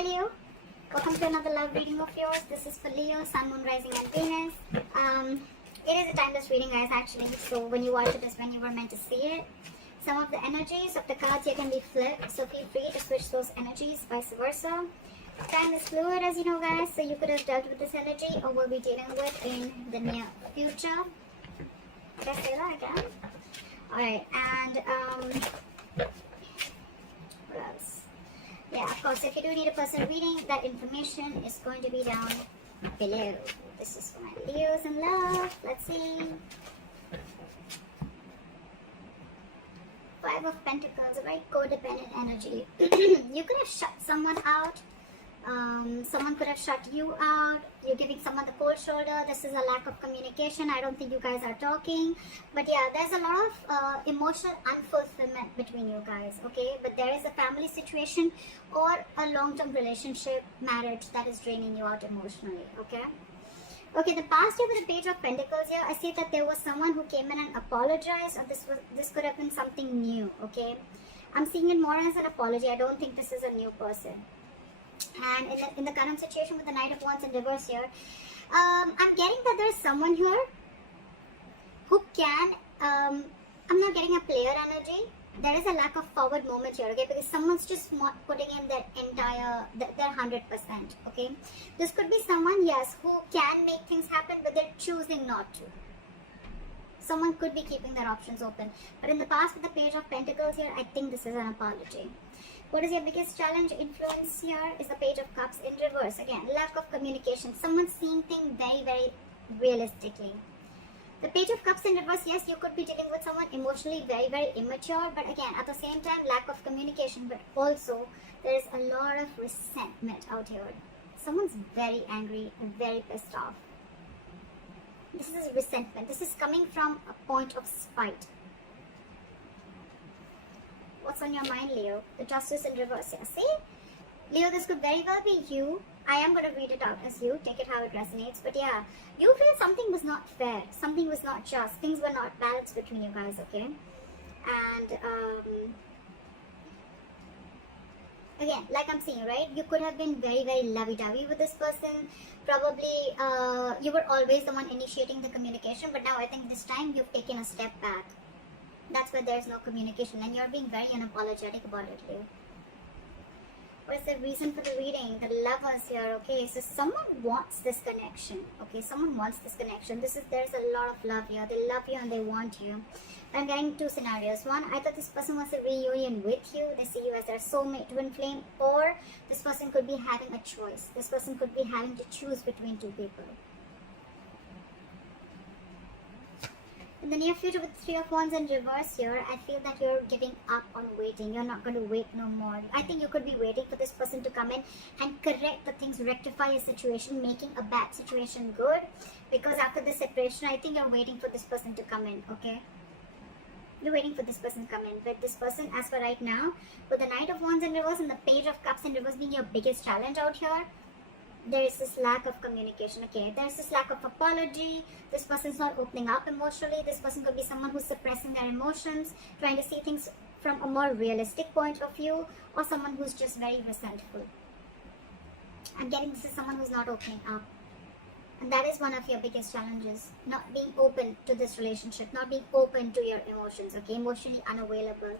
Hi Leo, welcome to another love reading of yours. This is for Leo, Sun, Moon, Rising and Venus. It is a timeless reading guys actually, so when you watch it is when you were meant to see it. Some of the energies of the cards here can be flipped, so feel free to switch those energies, vice versa. Time is fluid as you know guys, so you could have dealt with this energy or will be dealing with in the near future. Did I say that again? Alright, and what else? Yeah, of course, if you do need a personal reading, that information is going to be down below. This is for my Leos in love. Let's see. Five of Pentacles, a very codependent energy. You could have shut someone out. Someone could have shut you out. You're giving someone the cold shoulder. This is a lack of communication. I don't think you guys are talking. But yeah, there's a lot of emotional unfulfillment between you guys, okay? But there is a family situation or a long-term relationship, marriage that is draining you out emotionally, okay? Okay, the past year with the Page of Pentacles here, I see that there was someone who came in and apologized, or this could have been something new, okay? I'm seeing it more as an apology. I don't think this is a new person. And in the current situation with the Knight of Wands in reverse here, I'm getting that there's someone here who can, I'm not getting a player energy. There is a lack of forward movement here, okay, because someone's just not putting in their entire, their 100%, okay. This could be someone, yes, who can make things happen, but they're choosing not to. Someone could be keeping their options open. But in the past with the Page of Pentacles here, I think this is an apology. What is your biggest challenge, influence here is the Page of Cups in reverse. Again, lack of communication. Someone's seeing things very, very realistically. The Page of Cups in reverse, yes, you could be dealing with someone emotionally very, very immature. But again, at the same time, lack of communication. But also, there is a lot of resentment out here. Someone's very angry and very pissed off. This is resentment. This is coming from a point of spite. What's on your mind, Leo? The Justice in reverse here. See? Leo, this could very well be you. I am going to read it out as you. Take it how it resonates. But yeah, you feel something was not fair. Something was not just. Things were not balanced between you guys, okay? And, again, like I'm saying, right? You could have been very, very lovey-dovey with this person. Probably, you were always the one initiating the communication. But now I think this time you've taken a step back. That's why there's no communication and you're being very unapologetic about it, Leo. What is the reason for the reading? The Lovers here, okay? So someone wants this connection, okay? Someone wants this connection. There's a lot of love here. They love you and they want you. I'm getting two scenarios. One, either this person wants a reunion with you. They see you as their soulmate, twin flame, or this person could be having a choice. This person could be having to choose between two people. In the near future with Three of Wands in reverse here, I feel that you're giving up on waiting. You're not going to wait no more. I think you could be waiting for this person to come in and correct the things, rectify a situation, making a bad situation good. Because after the separation, I think you're waiting for this person to come in, okay? You're waiting for this person to come in. But this person, as for right now, with the Knight of Wands in reverse and the Page of Cups in reverse being your biggest challenge out here, there is this lack of communication, okay? There's this lack of apology. This person's not opening up emotionally. This person could be someone who's suppressing their emotions, trying to see things from a more realistic point of view, or someone who's just very resentful. I'm getting this is someone who's not opening up. And that is one of your biggest challenges. Not being open to this relationship, not being open to your emotions, okay? Emotionally unavailable.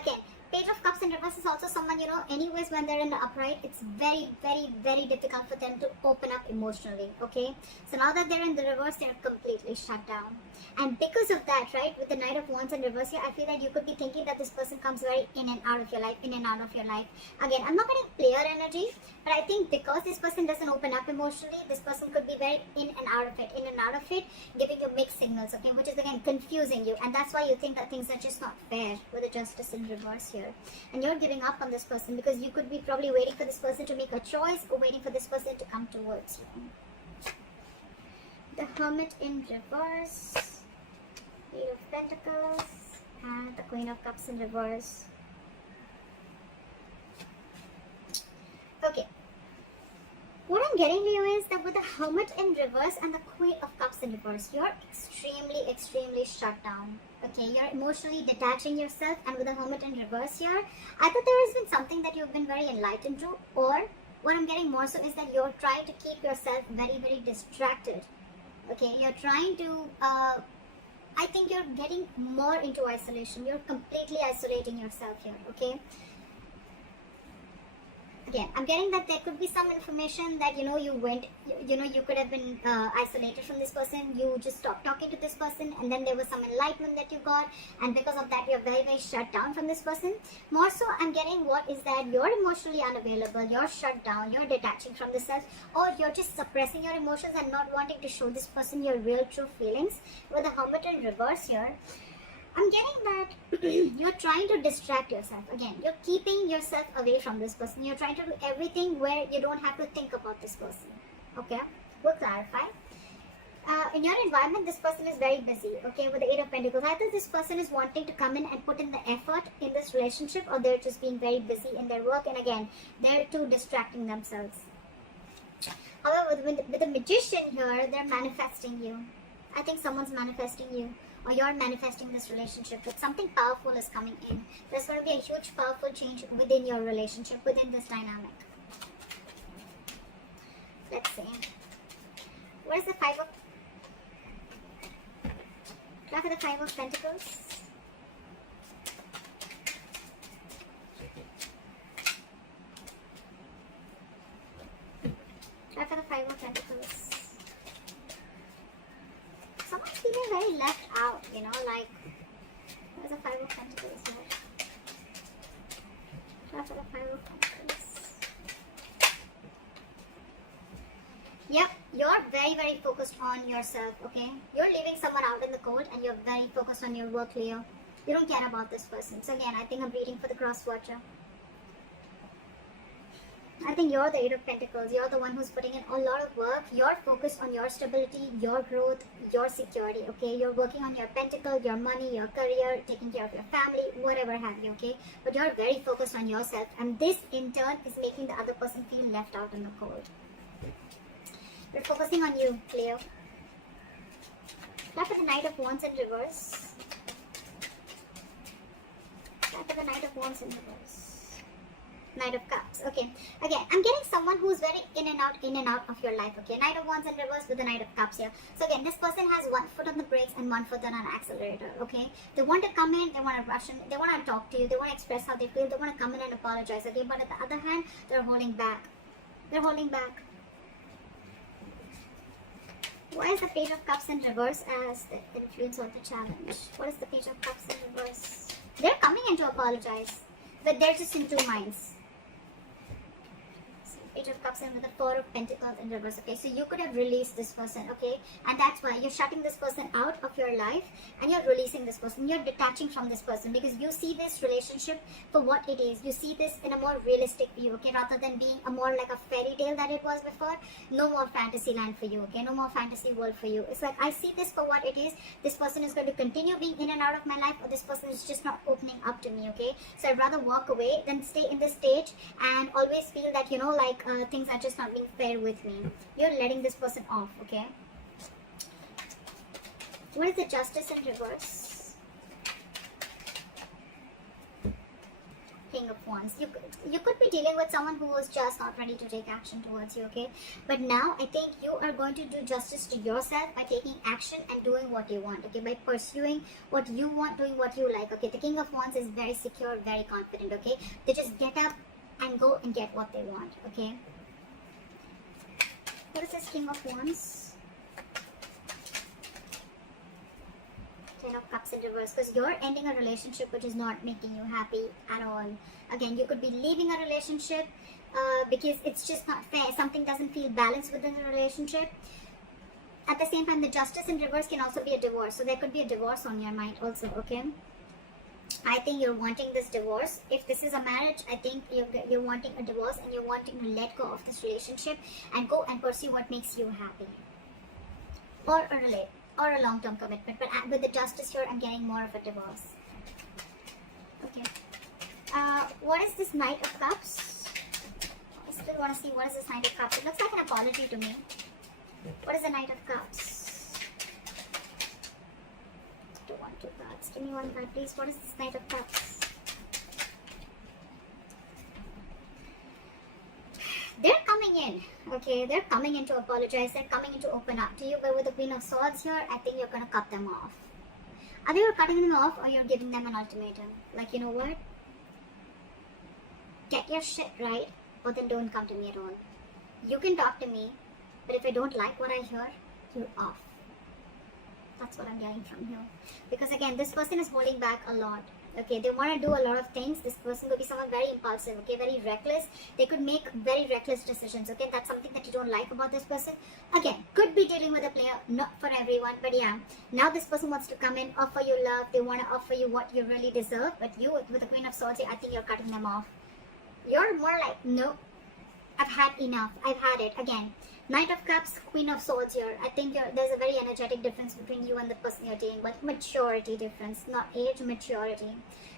Again, Page of Cups in reverse is also someone, you know, anyways when they're in the upright, it's very, very, very difficult for them to open up emotionally, okay? So now that they're in the reverse, they're completely shut down. And because of that, right, with the Knight of Wands in reverse here, I feel that you could be thinking that this person comes very in and out of your life, in and out of your life. Again, I'm not getting player energy, but I think because this person doesn't open up emotionally, this person could be very in and out of it, giving you mixed signals, okay, which is again confusing you. And that's why you think that things are just not fair with the Justice in reverse here. And you're giving up on this person because you could be probably waiting for this person to make a choice or waiting for this person to come towards you. The Hermit in reverse, Eight of Pentacles, and the Queen of Cups in reverse. Okay. What I'm getting, Leo, is that with the Hermit in reverse and the Queen of Cups in reverse, you're extremely, extremely shut down. Okay, you're emotionally detaching yourself, and with the Hermit in reverse here, either there has been something that you've been very enlightened to, or what I'm getting more so is that you're trying to keep yourself very, very distracted. Okay, you're trying to, I think you're getting more into isolation. You're completely isolating yourself here, okay? Again, I'm getting that there could be some information that, you know, you went, you know, you could have been isolated from this person. You just stopped talking to this person, and then there was some enlightenment that you got, and because of that, you're very, very shut down from this person. More so, I'm getting what is that you're emotionally unavailable, you're shut down, you're detaching from the self, or you're just suppressing your emotions and not wanting to show this person your real, true feelings. With the Hermit in reverse here, I'm getting that you're trying to distract yourself. Again, you're keeping yourself away from this person. You're trying to do everything where you don't have to think about this person. Okay, we'll clarify. In your environment, this person is very busy. Okay, with the Eight of Pentacles, either this person is wanting to come in and put in the effort in this relationship, or they're just being very busy in their work, and again, they're too distracting themselves. However, with the Magician here, they're manifesting you. I think someone's manifesting you, or you're manifesting this relationship, but something powerful is coming in. There's going to be a huge powerful change within your relationship, within this dynamic. Let's see. What is the Five of Pentacles? Try for the Five of Pentacles. Someone's feeling very left out, you know, like, there's a Five of Pentacles here. Try for the Five of Pentacles. Yep, you're very, very focused on yourself, okay? You're leaving someone out in the cold, and you're very focused on your work, Leo. You don't care about this person. So again, I think I'm reading for the cross watcher. I think you're the Eight of Pentacles. You're the one who's putting in a lot of work. You're focused on your stability, your growth, your security, okay? You're working on your pentacle, your money, your career, taking care of your family, whatever have you, okay? But you're very focused on yourself, and this in turn is making the other person feel left out in the cold. We're focusing on you, Leo. Try for the Knight of Wands in reverse. Try for the Knight of Wands in reverse. Knight of Cups. Okay, again, I'm getting someone who's very in and out of your life. Okay, Knight of Wands in reverse with the Knight of Cups here. So again, this person has one foot on the brakes and one foot on an accelerator. Okay, they want to come in, they want to rush in, they want to talk to you, they want to express how they feel, they want to come in and apologize. Okay, but at the other hand, they're holding back. They're holding back. Why is the Page of Cups in reverse as the influence of the challenge? What is the Page of Cups in reverse? They're coming in to apologize, but they're just in two minds. Page of Cups in with the Four of Pentacles in reverse. Okay, so you could have released this person, okay, and that's why you're shutting this person out of your life, and you're releasing this person. You're detaching from this person because you see this relationship for what it is. You see this in a more realistic view, okay, rather than being a more like a fairy tale that it was before. No more fantasy land for you, okay, no more fantasy world for you. It's like, I see this for what it is. This person is going to continue being in and out of my life, or this person is just not opening up to me, okay? So I'd rather walk away than stay in this stage and always feel that, you know, like things are just not being fair with me. You're letting this person off, okay? What is the Justice in reverse? King of Wands. You could be dealing with someone who is just not ready to take action towards you, okay? But now I think you are going to do justice to yourself by taking action and doing what you want, okay? By pursuing what you want, doing what you like, okay? The King of Wands is very secure, very confident, okay? They just get up and go and get what they want, okay? What is this King of Wands? Ten of Cups in reverse, because you're ending a relationship which is not making you happy at all. Again, you could be leaving a relationship because it's just not fair. Something doesn't feel balanced within the relationship. At the same time, the Justice in reverse can also be a divorce. So there could be a divorce on your mind also, okay? I think you're wanting this divorce. If this is a marriage, I think you're wanting a divorce, and you're wanting to let go of this relationship and go and pursue what makes you happy, or a long-term commitment. But with the Justice here, I'm getting more of a divorce. Okay. What is this Knight of Cups? I still want to see what is this Knight of Cups. It looks like an apology to me. What is the Knight of Cups? Two cards. Give me one card, please. What is this Knight of Cups? They're coming in, okay? They're coming in to apologize. They're coming in to open up to you. But with the Queen of Swords here, I think you're going to cut them off. Either you're cutting them off or you're giving them an ultimatum. Like, you know what? Get your shit right, or then don't come to me at all. You can talk to me, but if I don't like what I hear, you're off. That's what I'm getting from here. Because again, this person is holding back a lot. Okay, they want to do a lot of things. This person could be someone very impulsive, okay, very reckless. They could make very reckless decisions, okay? That's something that you don't like about this person. Again, could be dealing with a player, not for everyone, but yeah. Now this person wants to come in, offer you love. They want to offer you what you really deserve. But you, with the Queen of Swords, I think you're cutting them off. You're more like, no, I've had enough. I've had it. Again, Knight of Cups, Queen of Swords here. I think there's a very energetic difference between you and the person you're dealing with. Maturity difference, not age, maturity.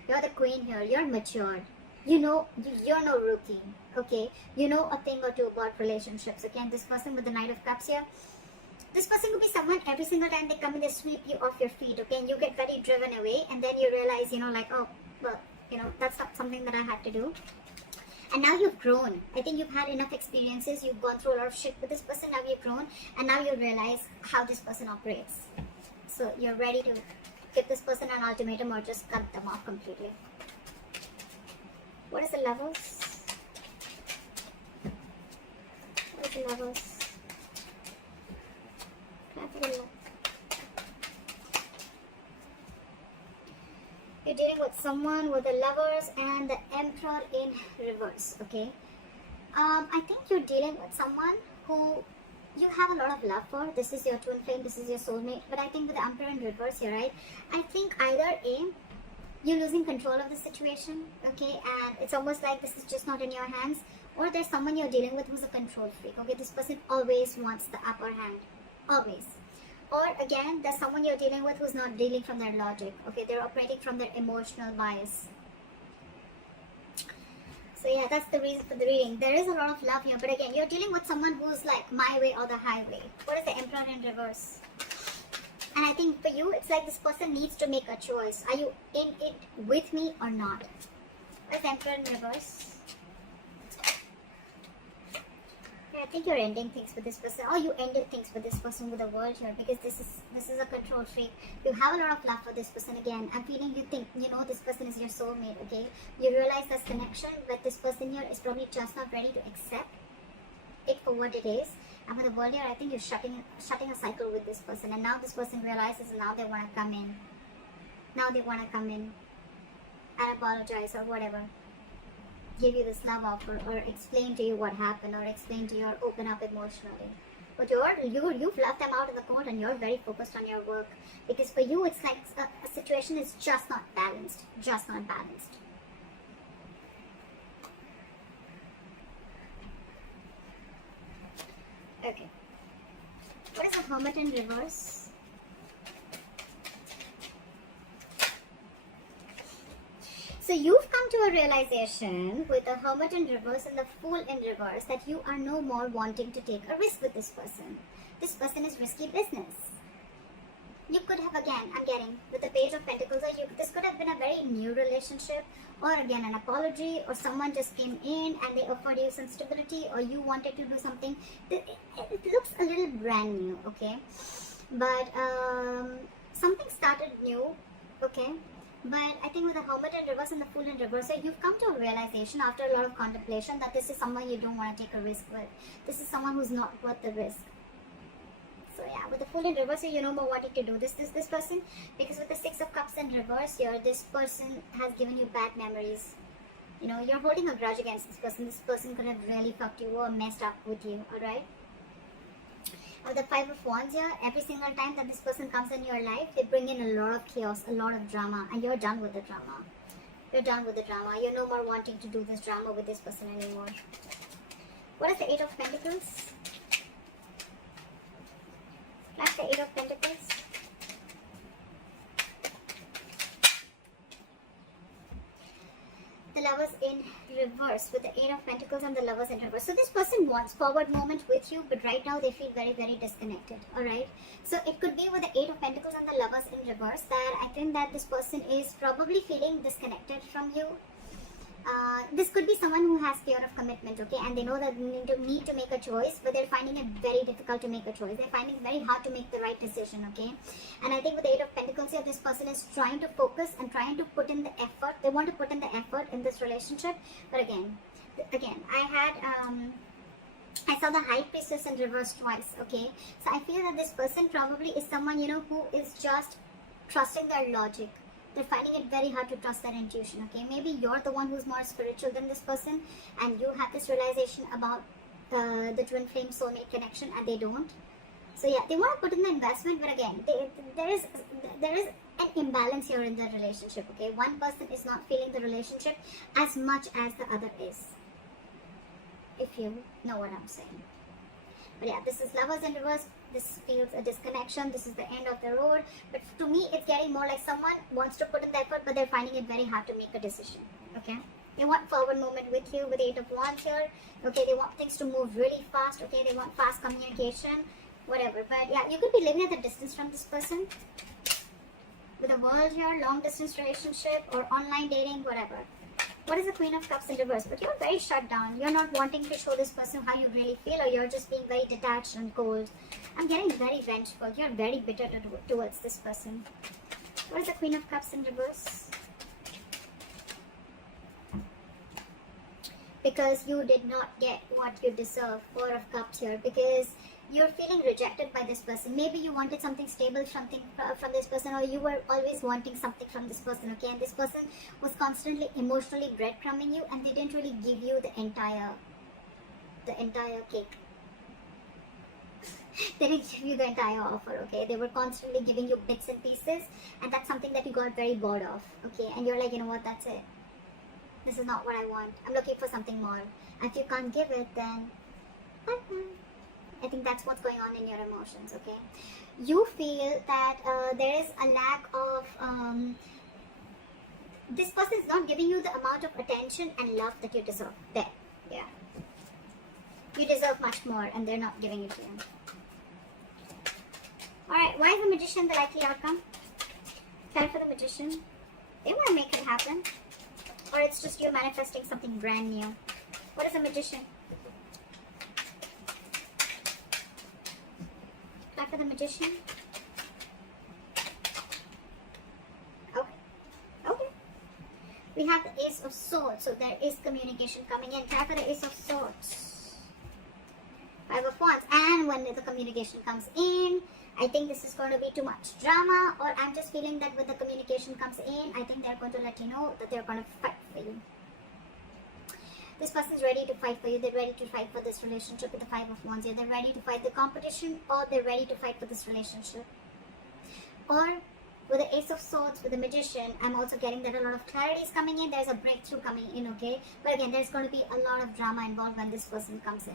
You're the queen here. You're matured. You know, you're no rookie. Okay? You know a thing or two about relationships. Okay? And this person with the Knight of Cups here, this person could be someone every single time they come in, they sweep you off your feet. Okay? And you get very driven away. And then you realize, you know, like, oh, well, you know, that's not something that I had to do. And now you've grown. I think you've had enough experiences. You've gone through a lot of shit with this person. Now you've grown. And now you realize how this person operates. So you're ready to give this person an ultimatum or just cut them off completely. What is the levels? What is the levels? You're dealing with someone with the Lovers and the Emperor in reverse, okay? I think you're dealing with someone who you have a lot of love for. This is your twin flame, this is your soulmate. But I think with the Emperor in reverse here, right? I think either A, you're losing control of the situation, okay? And it's almost like this is just not in your hands. Or there's someone you're dealing with who's a control freak, okay? This person always wants the upper hand, always. Or again, there's someone you're dealing with who's not dealing from their logic. Okay, they're operating from their emotional bias. So yeah, that's the reason for the reading. There is a lot of love here, but again, you're dealing with someone who's like my way or the highway. What is the Emperor in reverse? And I think for you, it's like this person needs to make a choice. Are you in it with me or not? What is the Emperor in reverse? I think you're ending things with this person, or you ended things with this person with the World here, because this is a control freak. You have a lot of love for this person. Again, I'm feeling you think, you know, this person is your soulmate, okay? You realize there's connection, but this person here is probably just not ready to accept it for what it is. And with the World here, I think you're shutting a cycle with this person, and now this person realizes, and now they want to come in. Now they want to come in and apologize or whatever. Give you this love offer, or explain to you what happened, or explain to you or open up emotionally. But you've left them out in the cold, and you're very focused on your work, because for you it's like a situation is just not balanced. Just not balanced. Okay. What is the Hermit in reverse? So you've come to a realization with the Hermit in reverse and the Fool in reverse that you are no more wanting to take a risk with this person. This person is risky business. You could have, again, I'm getting, with the Page of Pentacles, this could have been a very new relationship, or again an apology, or someone just came in and they offered you some stability, or you wanted to do something. It looks a little brand new, okay? But something started new, okay? But I think with the Hermit in reverse and the Fool in reverse, so you've come to a realization after a lot of contemplation that this is someone you don't want to take a risk with. This is someone who's not worth the risk. So yeah, with the Fool in reverse, you're no more wanting to do this person, because with the Six of Cups in reverse here, this person has given you bad memories. You know, you're holding a grudge against this person. This person could have really fucked you or messed up with you, alright? With the Five of Wands here, every single time that this person comes in your life, they bring in a lot of chaos, a lot of drama, and you're done with the drama. You're done with the drama. You're no more wanting to do this drama with this person anymore. What is the Eight of Pentacles? That's the Eight of Pentacles. The Lovers in reverse, with the Eight of Pentacles and the Lovers in reverse. So this person wants forward movement with you, but right now they feel very, very disconnected. Alright. So it could be with the Eight of Pentacles and the Lovers in reverse that I think that this person is probably feeling disconnected from you. This could be someone who has fear of commitment, okay, and they know that they need to make a choice, but they're finding it very difficult to make a choice. They're finding it very hard to make the right decision, okay. And I think with the Eight of Pentacles here, this person is trying to focus and trying to put in the effort. They want to put in the effort in this relationship, but again, I saw the High Priestess in reverse twice, okay. So I feel that this person probably is someone, you know, who is just trusting their logic. They're finding it very hard to trust their intuition, okay. Maybe you're the one who's more spiritual than this person, and you have this realization about the twin flame soulmate connection, and they don't. So yeah, they want to put in the investment, but again, there is an imbalance here in the relationship, okay. One person is not feeling the relationship as much as the other is, if you know what I'm saying. But yeah, this is Lovers in reverse. This feels a disconnection. This is the end of the road. But to me, it's getting more like someone wants to put in the effort, but they're finding it very hard to make a decision. Okay? They want forward movement with you with Eight of Wands here. Okay? They want things to move really fast. Okay? They want fast communication. Whatever. But yeah, you could be living at a distance from this person. With a world here, long distance relationship or online dating, whatever. What is the Queen of Cups in reverse? But you're very shut down. You're not wanting to show this person how you really feel, or you're just being very detached and cold. I'm getting very vengeful. You're very bitter towards this person. What is the Queen of Cups in reverse? Because you did not get what you deserve. Four of Cups here. Because you're feeling rejected by this person. Maybe you wanted something stable, something from this person, or you were always wanting something from this person, okay? And this person was constantly emotionally breadcrumbing you, and they didn't really give you the entire cake. They didn't give you the entire offer, okay? They were constantly giving you bits and pieces, and that's something that you got very bored of, okay? And you're like, you know what, that's it. This is not what I want. I'm looking for something more. And if you can't give it, then bye-bye. I think that's what's going on in your emotions, okay? You feel that there is a lack of... this person is not giving you the amount of attention and love that you deserve. There, yeah. You deserve much more, and they're not giving it to you. Alright, why is the Magician the likely outcome? Time for the Magician. They want to make it happen. Or it's just you manifesting something brand new. What is the Magician? For the Magician. Okay. We have the Ace of Swords, so there is communication coming in. Try for the Ace of Swords. Five of Wands. And when the communication comes in, I think this is going to be too much drama, or I'm just feeling that when the communication comes in, I think they're going to let you know that they're going to fight for you. This person is ready to fight for you. They're ready to fight for this relationship with the Five of Wands here. They're ready to fight the competition, or they're ready to fight for this relationship. Or with the Ace of Swords, with the Magician, I'm also getting that a lot of clarity is coming in. There's a breakthrough coming in, okay? But again, there's going to be a lot of drama involved when this person comes in.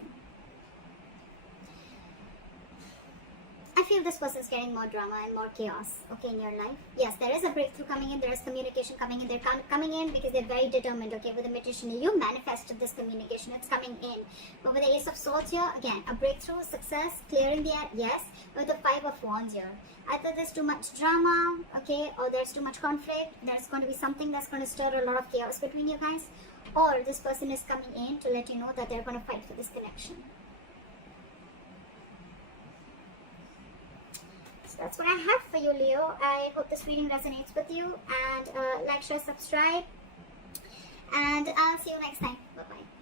I feel this person is getting more drama and more chaos, okay, in your life. Yes, there is a breakthrough coming in. There is communication coming in. They're coming in because they're very determined, okay. With the Magician, you manifested this communication. It's coming in. But with the Ace of Swords here, again, a breakthrough, success, clearing the air, yes. But with the Five of Wands here, either there's too much drama, okay, or there's too much conflict. There's going to be something that's going to stir a lot of chaos between you guys. Or this person is coming in to let you know that they're going to fight for this connection. That's what I have for you, Leo. I hope this reading resonates with you, and like, share, subscribe, and I'll see you next time. Bye bye.